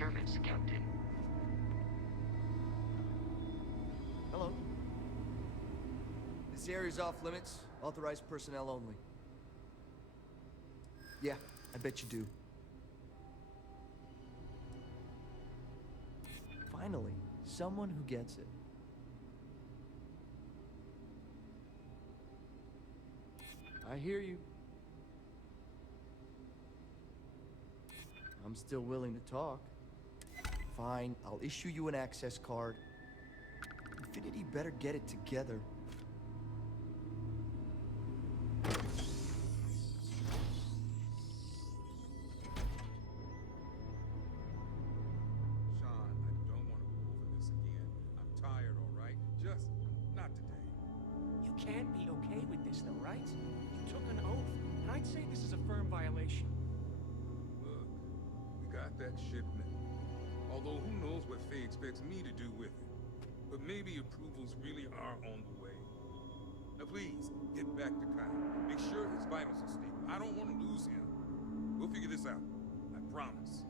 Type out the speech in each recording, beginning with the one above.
service, Captain. Hello. This area's off limits. Authorized personnel only. Yeah, I bet you do. Finally, someone who gets it. I hear you. I'm still willing to talk. Fine, I'll issue you an access card. Infinity better get it together. Sean, I don't want to go over this again. I'm tired, all right? Just not today. You can't be okay with this, though, right? You took an oath, and I'd say this is a firm violation. Look, we got that shipment. Although who knows what Faye expects me to do with it. But maybe approvals really are on the way. Now please, get back to Kyle. Make sure his vitals are stable. I don't want to lose him. We'll figure this out. I promise.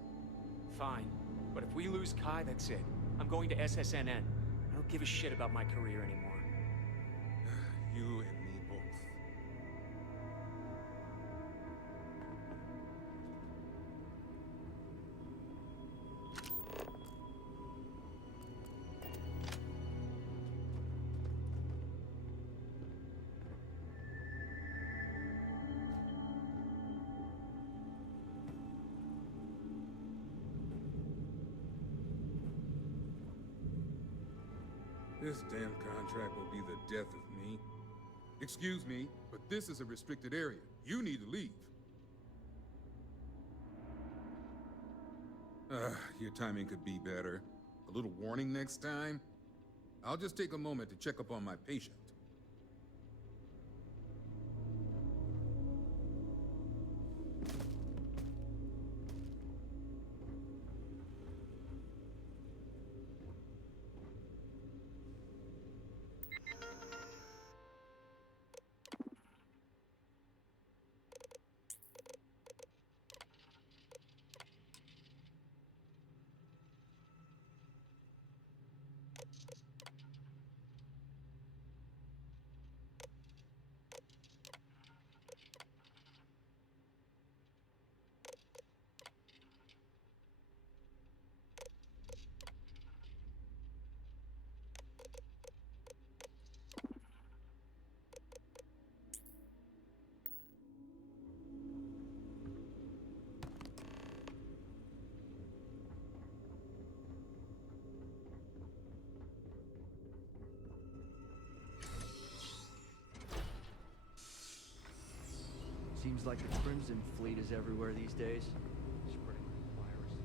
Fine. But if we lose Kai, that's it. I'm going to SSNN. I don't give a shit about my career anymore. You and me both. This damn contract will be the death of me. Excuse me, but this is a restricted area. You need to leave. Your timing could be better. A little warning next time? I'll just take a moment to check up on my patient. Seems like the Crimson Fleet is everywhere these days. Spreading viruses.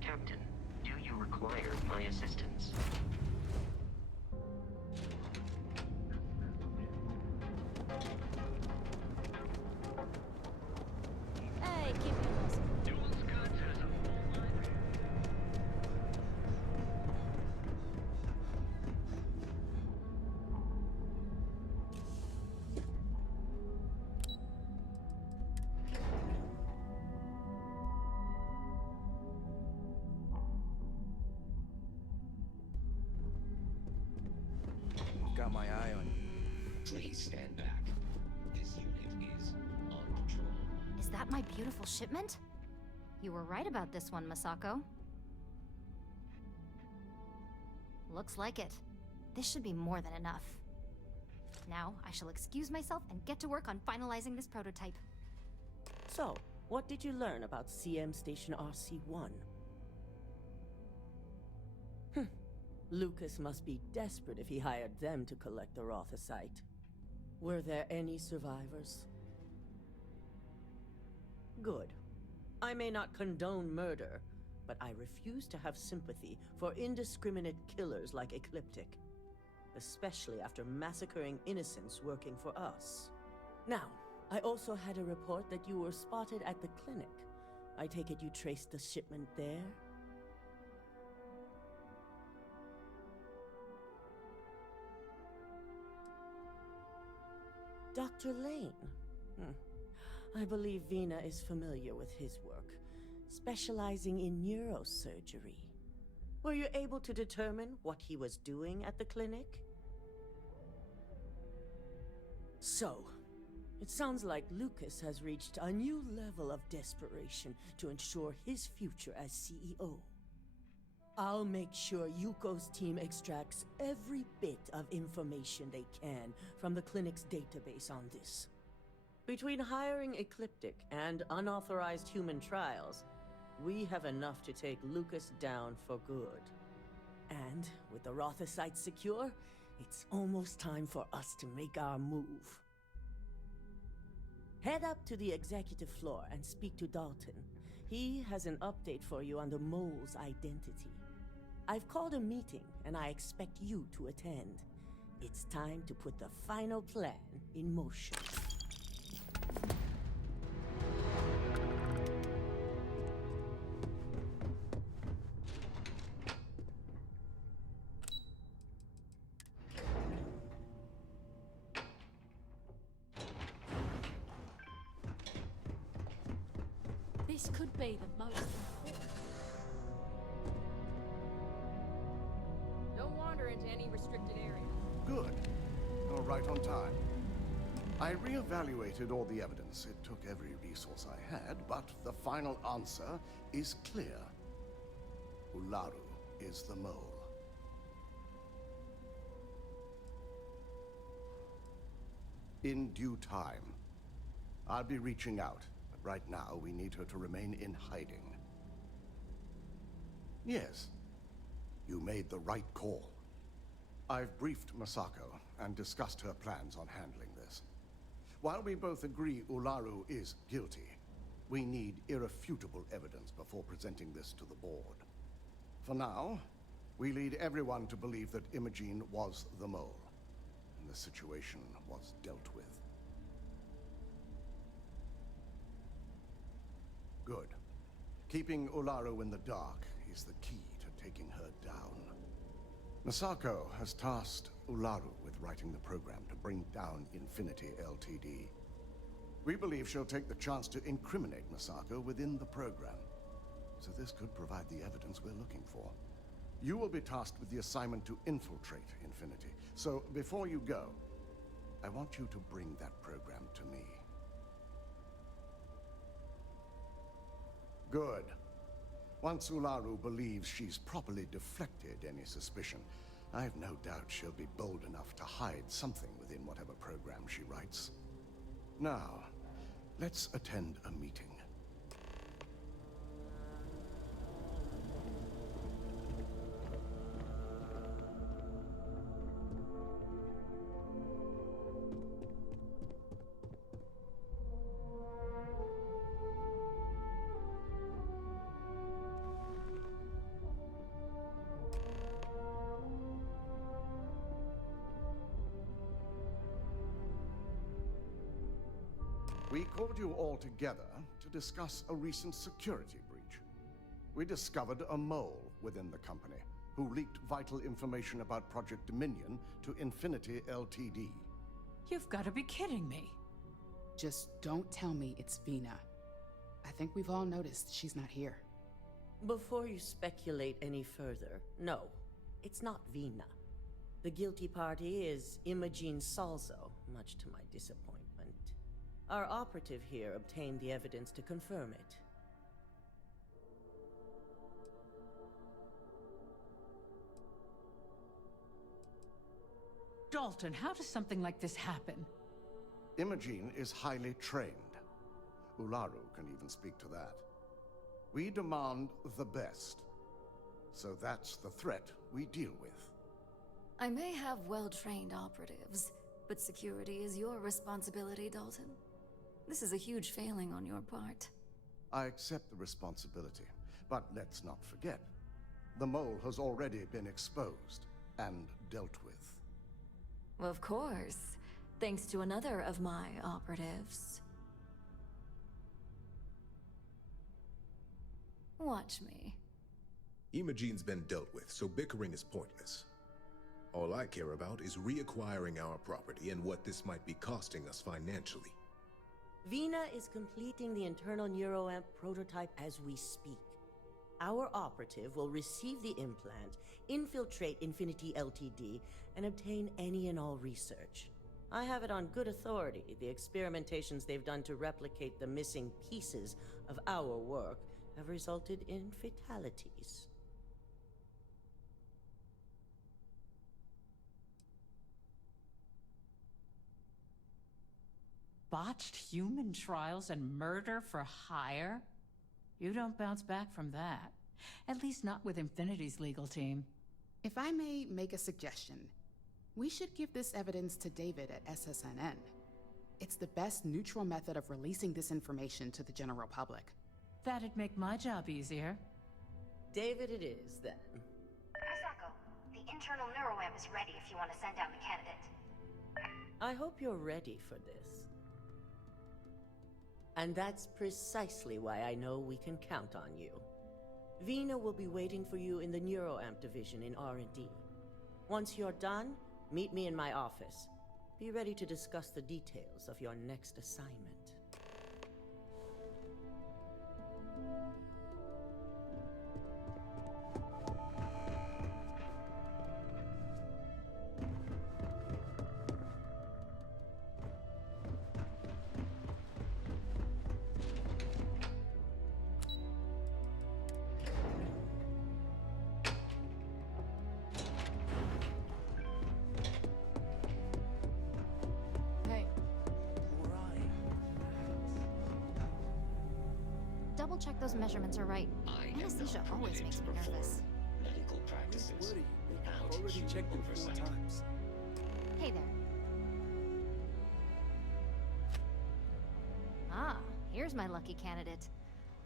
Captain, do you require my assistance? Hey, keep it close. Got my eye on you. Please stand back. This unit is on patrol. Is that my beautiful shipment? You were right about this one, Masako. Looks like it. This should be more than enough. Now, I shall excuse myself and get to work on finalizing this prototype. So, what did you learn about CM Station RC-1? Lucas must be desperate if he hired them to collect the Rothosite. Were there any survivors? Good. I may not condone murder, but I refuse to have sympathy for indiscriminate killers like Ecliptic, especially after massacring innocents working for us. Now, I also had a report that you were spotted at the clinic. I take it you traced the shipment there? Dr. Lane. I believe Vina is familiar with his work, specializing in neurosurgery. Were you able to determine what he was doing at the clinic? So, it sounds like Lucas has reached a new level of desperation to ensure his future as CEO. I'll make sure Yuko's team extracts every bit of information they can from the clinic's database on this. Between hiring Ecliptic and unauthorized human trials, we have enough to take Lucas down for good. And with the Rotha site secure, it's almost time for us to make our move. Head up to the executive floor and speak to Dalton. He has an update for you on the mole's identity. I've called a meeting, and I expect you to attend. It's time to put the final plan in motion. This could be the most important. Don't wander into any restricted area. Good. You're right on time. I reevaluated all the evidence. It took every resource I had, but the final answer is clear. Ularu is the mole. In due time. I'll be reaching out, but right now we need her to remain in hiding. Yes, you made the right call. I've briefed Masako and discussed her plans on handling this. While we both agree Ularu is guilty, we need irrefutable evidence before presenting this to the board. For now, we lead everyone to believe that Imogene was the mole, and the situation was dealt with. Good. Keeping Ularu in the dark is the key to taking her down. Masako has tasked Ularu with writing the program to bring down Infinity Ltd. We believe she'll take the chance to incriminate Masako within the program. So this could provide the evidence we're looking for. You will be tasked with the assignment to infiltrate Infinity. So before you go, I want you to bring that program to me. Good. Once Ularu believes she's properly deflected any suspicion, I have no doubt she'll be bold enough to hide something within whatever program she writes. Now, let's attend a meeting. We called you all together to discuss a recent security breach. We discovered a mole within the company who leaked vital information about Project Dominion to Infinity Ltd. You've got to be kidding me. Just don't tell me it's Vina. I think we've all noticed she's not here. Before you speculate any further, no, it's not Vina. The guilty party is Imogene Salzo, much to my disappointment. Our operative here obtained the evidence to confirm it. Dalton, how does something like this happen? Imogene is highly trained. Ularu can even speak to that. We demand the best. So that's the threat we deal with. I may have well-trained operatives, but security is your responsibility, Dalton. This is a huge failing on your part. I accept the responsibility, but let's not forget. The mole has already been exposed and dealt with. Of course, thanks to another of my operatives. Watch me. Imogene's been dealt with, so bickering is pointless. All I care about is reacquiring our property and what this might be costing us financially. Vina is completing the internal neuroamp prototype as we speak. Our operative will receive the implant, infiltrate Infinity Ltd, and obtain any and all research. I have it on good authority. The experimentations they've done to replicate the missing pieces of our work have resulted in fatalities. Botched human trials and murder for hire? You don't bounce back from that. At least not with Infinity's legal team. If I may make a suggestion, we should give this evidence to David at SSNN. It's the best neutral method of releasing this information to the general public. That'd make my job easier. David it is, then. Misako, the internal neuroamp is ready if you want to send down the candidate. I hope you're ready for this. And that's precisely why I know we can count on you. Vina will be waiting for you in the neuroamp division in R&D. Once you're done, meet me in my office. Be ready to discuss the details of your next assignment. Double check those measurements are right. Anesthesia always makes me nervous. Medical practices without Already human checked it 4 oversight. times. Hey there. Ah, here's my lucky candidate.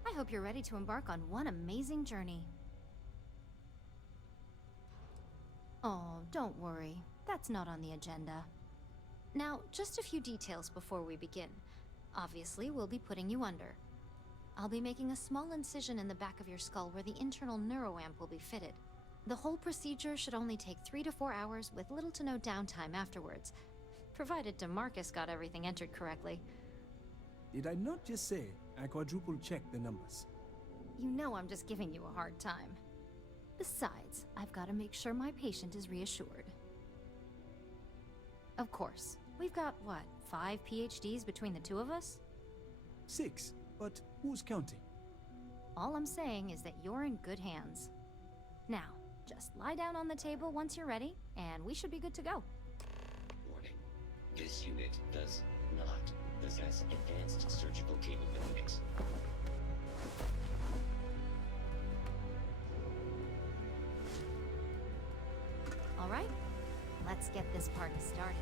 I hope you're ready to embark on one amazing journey. Oh, don't worry. That's not on the agenda. Now, just a few details before we begin. Obviously, we'll be putting you under. I'll be making a small incision in the back of your skull where the internal neuroamp will be fitted. The whole procedure should only take 3 to 4 hours with little to no downtime afterwards, provided DeMarcus got everything entered correctly. Did I not just say I quadruple-checked the numbers? You know I'm just giving you a hard time. Besides, I've got to make sure my patient is reassured. Of course, we've got, what, 5 PhDs between the two of us? 6, but who's counting? All I'm saying is that you're in good hands. Now, just lie down on the table once you're ready, and we should be good to go. Warning. This unit does not possess advanced surgical capabilities. All right, let's get this party started.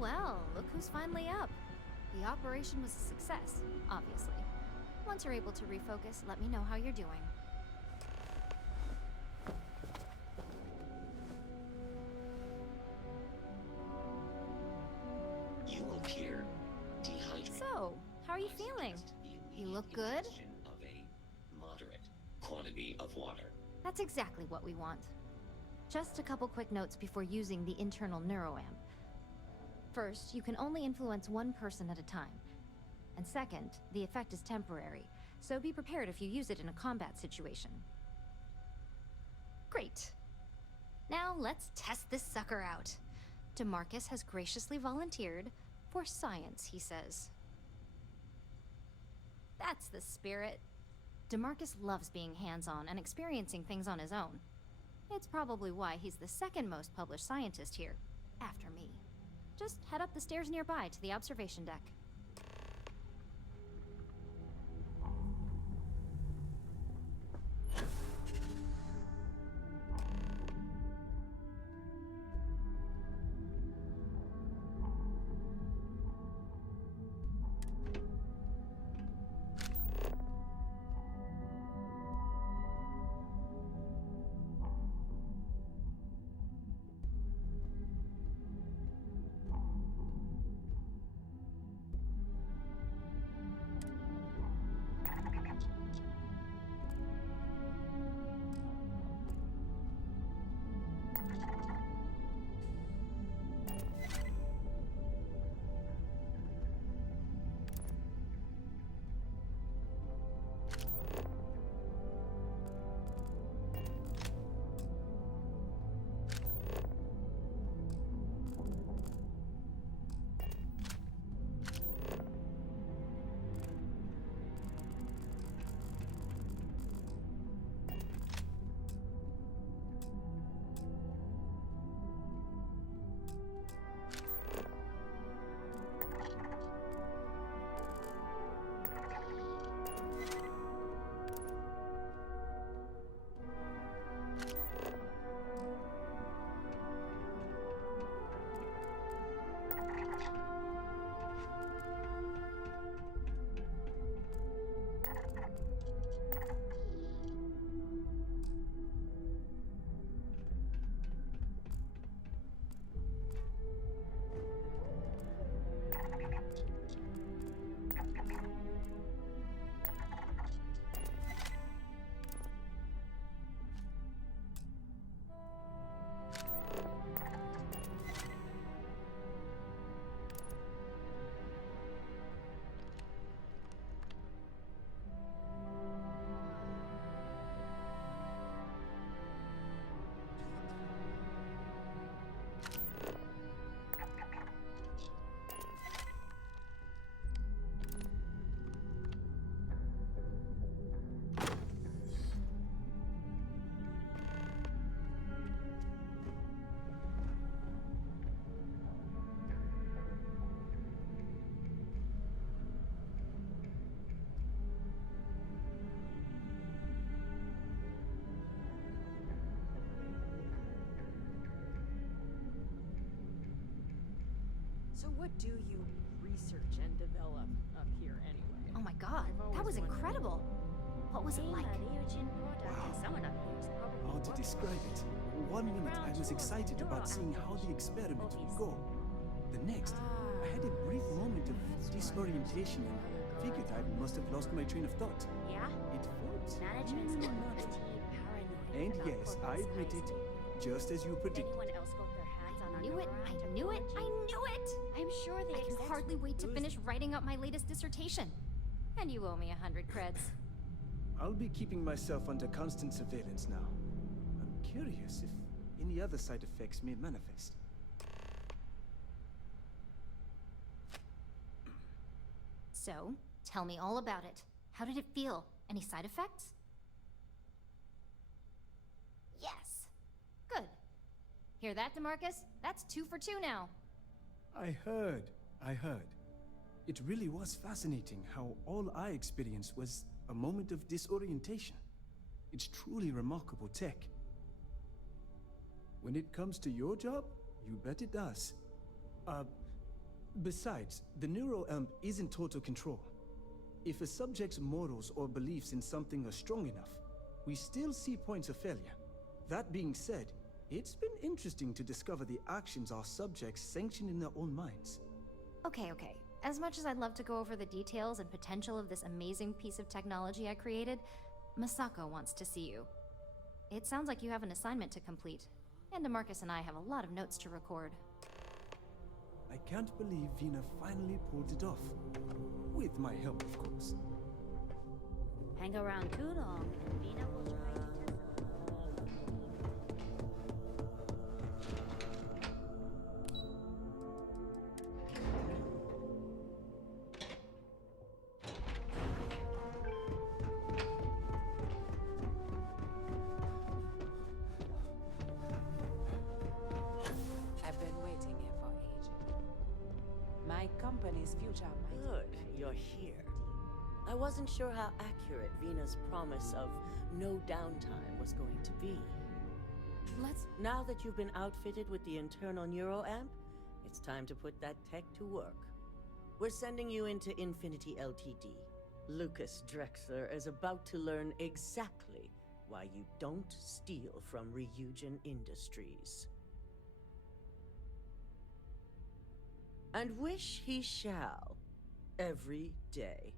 Well, look who's finally up. The operation was a success, obviously. Once you're able to refocus, let me know how you're doing. You appear dehydrated. So, how are you feeling? You look good? Of a moderate quantity of water. That's exactly what we want. Just a couple quick notes before using the internal neuroamp. First, you can only influence one person at a time. And second, the effect is temporary, so be prepared if you use it in a combat situation. Great. Now let's test this sucker out. DeMarcus has graciously volunteered for science, he says. That's the spirit. DeMarcus loves being hands-on and experiencing things on his own. It's probably why he's the second most published scientist here, after me. Just head up the stairs nearby to the observation deck. So what do you research and develop up here anyway? Oh my god, that was incredible. What was it like? How to describe it? One minute I was excited about seeing how the experiment would go. The next, I had a brief moment of disorientation and figured I must have lost my train of thought. Yeah? It felt Management's really got not. paranoid And about yes, I corporate admit it, hijinks. just as you predicted. Anyone else got their hands on I knew it, I knew it, I knew it! I'm sure they I can hardly wait to finish writing up my latest dissertation. And you owe me 100 creds. I'll be keeping myself under constant surveillance now. I'm curious if any other side effects may manifest. So, tell me all about it. How did it feel? Any side effects? Yes! Good. Hear that, DeMarcus? That's 2 for 2 now. I heard. It really was fascinating how all I experienced was a moment of disorientation. It's truly remarkable tech. When it comes to your job, you bet it does. Besides, the neuroamp is in total control. If a subject's morals or beliefs in something are strong enough, we still see points of failure. That being said, it's been interesting to discover the actions our subjects sanction in their own minds. Okay. As much as I'd love to go over the details and potential of this amazing piece of technology I created, Masako wants to see you. It sounds like you have an assignment to complete, and DeMarcus and I have a lot of notes to record. I can't believe Vina finally pulled it off. With my help, of course. Hang around too long, and Vina will try to I've been waiting here for ages. My company's future might... Good, you're here. I wasn't sure how accurate Vina's promise of no downtime was going to be. Now that you've been outfitted with the internal neuroamp, it's time to put that tech to work. We're sending you into Infinity Ltd. Lucas Drexler is about to learn exactly why you don't steal from Ryujin Industries. And wish he shall, every day,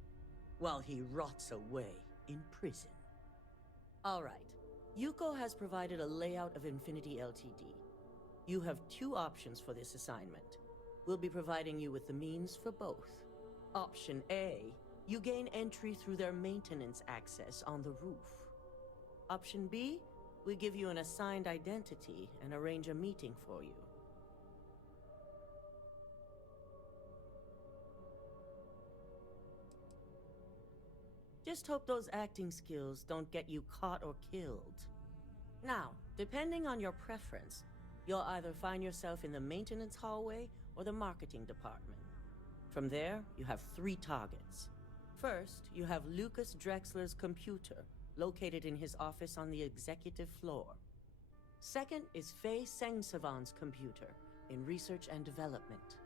while he rots away in prison. All right, Yuko has provided a layout of Infinity Ltd. You have 2 options for this assignment. We'll be providing you with the means for both. Option A, you gain entry through their maintenance access on the roof. Option B, we give you an assigned identity and arrange a meeting for you. Just hope those acting skills don't get you caught or killed. Now, depending on your preference, you'll either find yourself in the maintenance hallway or the marketing department. From there, you have 3 targets. First, you have Lucas Drexler's computer, located in his office on the executive floor. Second is Faye Sengsavan's computer, in research and development.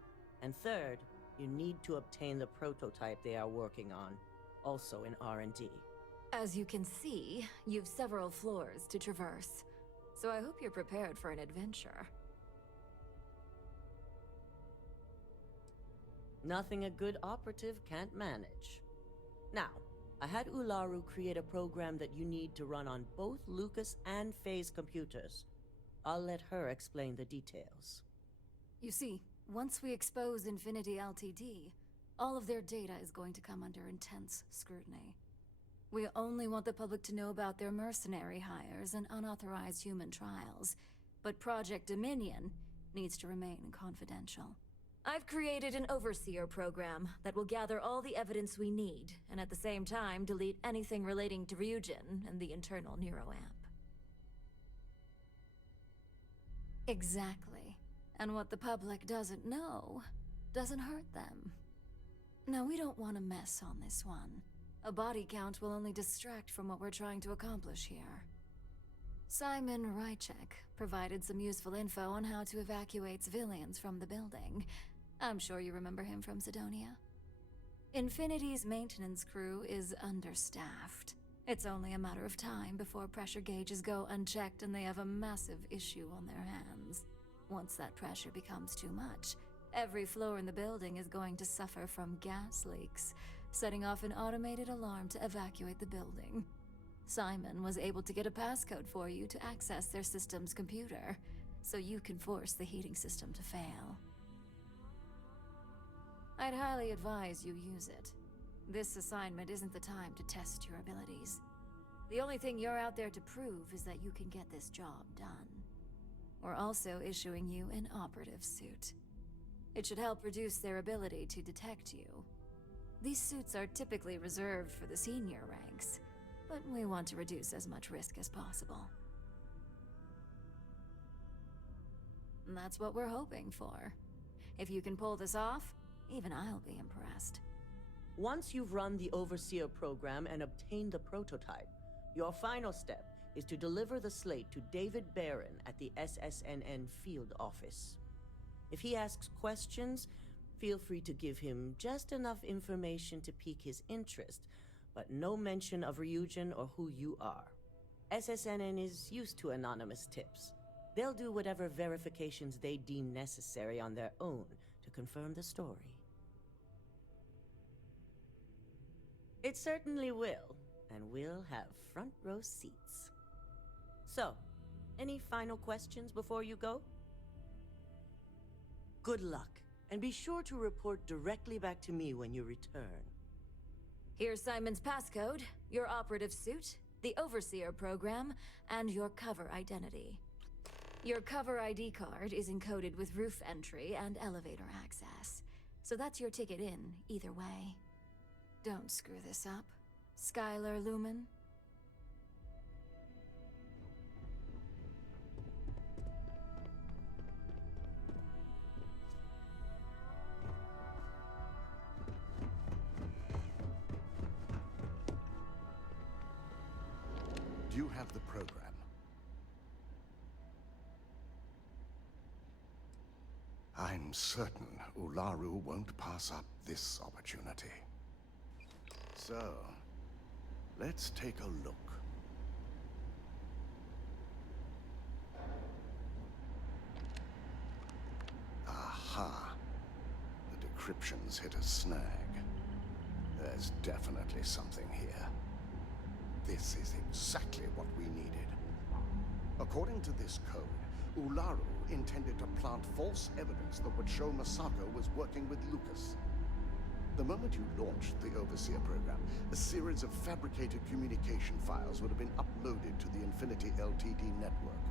And third, you need to obtain the prototype they are working on, also in R&D. As you can see, you've several floors to traverse, so I hope you're prepared for an adventure. Nothing a good operative can't manage. Now, I had Ularu create a program that you need to run on both Lucas and Faye's computers. I'll let her explain the details. You see, once we expose Infinity Ltd., all of their data is going to come under intense scrutiny. We only want the public to know about their mercenary hires and unauthorized human trials, but Project Dominion needs to remain confidential. I've created an overseer program that will gather all the evidence we need, and at the same time delete anything relating to Ryujin and the internal neuroamp. Exactly. And what the public doesn't know doesn't hurt them. Now, we don't want to mess on this one. A body count will only distract from what we're trying to accomplish here. Simon Ryujin provided some useful info on how to evacuate civilians from the building. I'm sure you remember him from Sidonia. Infinity's maintenance crew is understaffed. It's only a matter of time before pressure gauges go unchecked and they have a massive issue on their hands. Once that pressure becomes too much, every floor in the building is going to suffer from gas leaks, setting off an automated alarm to evacuate the building. Simon was able to get a passcode for you to access their system's computer, so you can force the heating system to fail. I'd highly advise you use it. This assignment isn't the time to test your abilities. The only thing you're out there to prove is that you can get this job done. We're also issuing you an operative suit. It should help reduce their ability to detect you. These suits are typically reserved for the senior ranks, but we want to reduce as much risk as possible. And that's what we're hoping for. If you can pull this off, even I'll be impressed. Once you've run the Overseer program and obtained the prototype, your final step is to deliver the slate to David Barron at the SSNN field office. If he asks questions, feel free to give him just enough information to pique his interest, but no mention of Ryujin or who you are. SSNN is used to anonymous tips. They'll do whatever verifications they deem necessary on their own to confirm the story. It certainly will, and we'll have front row seats. So, any final questions before you go? Good luck, and be sure to report directly back to me when you return. Here's Simon's passcode, your operative suit, the Overseer program, and your cover identity. Your cover ID card is encoded with roof entry and elevator access, so that's your ticket in, either way. Don't screw this up, Skylar Lumen. Do you have the program? I'm certain Ularu won't pass up this opportunity. So, let's take a look. Aha! The decryption's hit a snag. There's definitely something here. This is exactly what we needed. According to this code, Ularu intended to plant false evidence that would show Masako was working with Lucas. The moment you launched the Overseer program, a series of fabricated communication files would have been uploaded to the Infinity LTD network.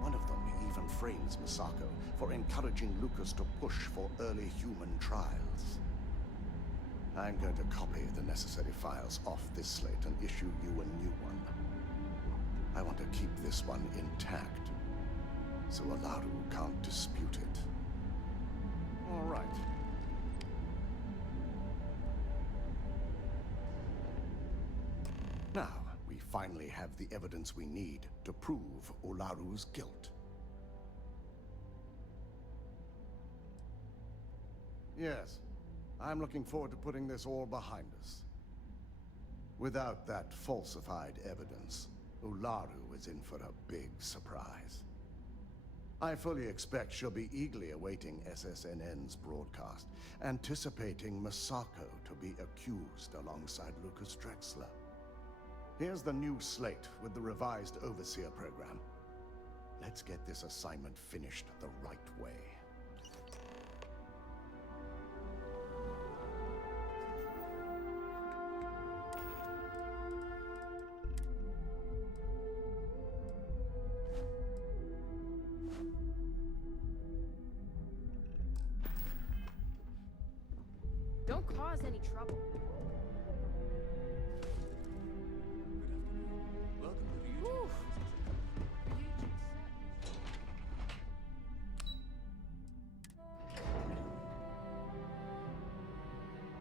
One of them even frames Masako for encouraging Lucas to push for early human trials. I'm going to copy the necessary files off this slate and issue you a new one. I want to keep this one intact, so Ularu can't dispute it. All right. Now, we finally have the evidence we need to prove Ularu's guilt. Yes, I'm looking forward to putting this all behind us. Without that falsified evidence, Ularu is in for a big surprise. I fully expect she'll be eagerly awaiting SSNN's broadcast, anticipating Masako to be accused alongside Lucas Drexler. Here's the new slate with the revised Overseer program. Let's get this assignment finished the right way. Don't cause any trouble.